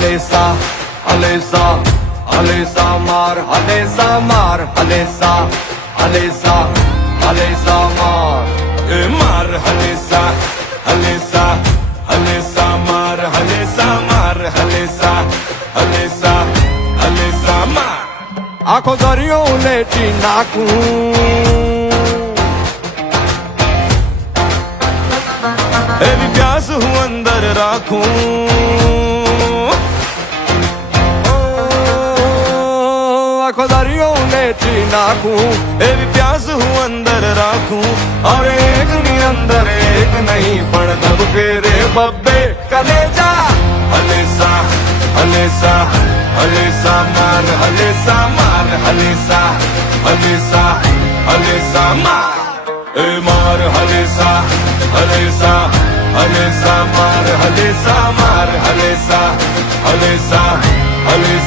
हलेसा हलेसा हलेसा मार हलेसा मार हलेसा हलेसा हलेसा मार मार हलेसा हलेसा हलेसा मार हलेसा मार हलेसा हलेसा हलेसा मार आखो दरियो उलेटी नाखूं एवी प्यास हूँ अंदर राखूं आखो दरियो उलेटी नाखूं एवी प्यास हूँ अंदर राखूं और एक नी अंदर एक नहीं पण दब के रे बब्बे कलेजा हलेसा हलेसा हलेसा मार हलेसा मार हलेसा हलेसा हलेसा मार मार हलेसा हलेसा हलेसा मार हलेसा मार हलेसा हलेसा हलेसा